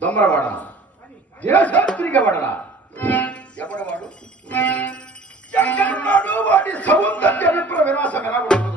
దొమ్మరవాడ దేశాత్రిక వడరా ఎవడవాడు ఎక్కడున్నాడు వాడి సౌందర్య విప్ర వినాశం ఎలా ఉండదు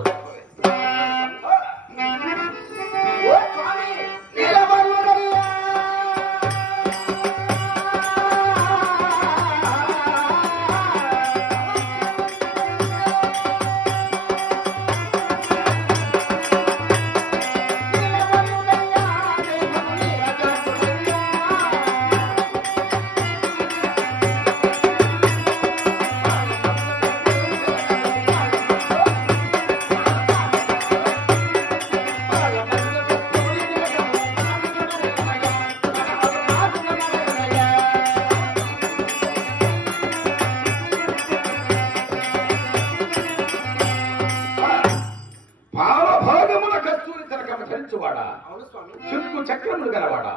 చుట్టూ చక్రములు గలవాడా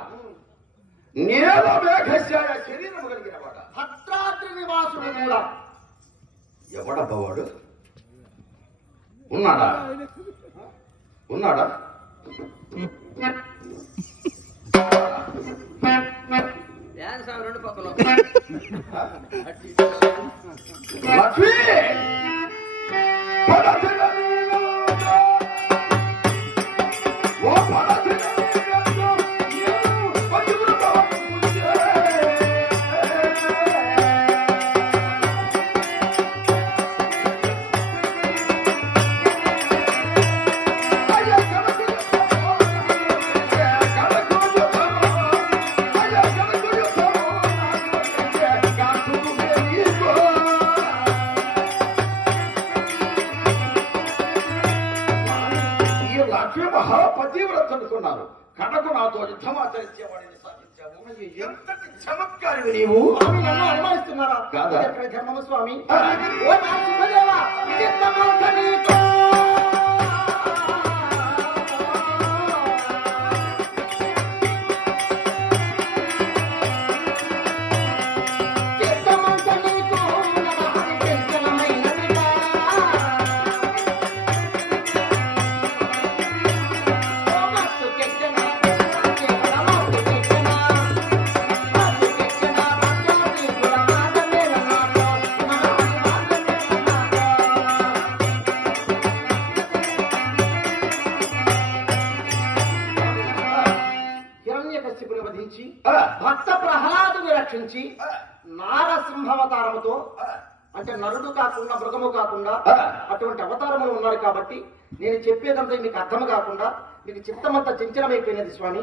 నేల మేఘశాయ శరీరము కలిగినవాడా భద్రాద్రి నివాసుడు కూడా ఎవడబ్బవాడు ఉన్నాడా ఉన్నాడా లక్ష్మీ మహాపతివ్రతనుకున్నారు కడకు నాతో యుద్ధమాచరించేవాడిని సాధించావు ఎంతటి చమత్కారివి నీవు అనుమానిస్తున్నారా కాదా ధర్మమ స్వామి భక్త ప్రహ్లాదుని రక్షించి నారసింహావతారముతో అంటే నరుడు కాకుండా మృగము కాకుండా అటువంటి అవతారములు ఉన్నారు కాబట్టి నేను చెప్పేదంతా మీకు అర్థం కాకుండా మీకు చిత్తమంతా చంచలమైపోయినది స్వామి.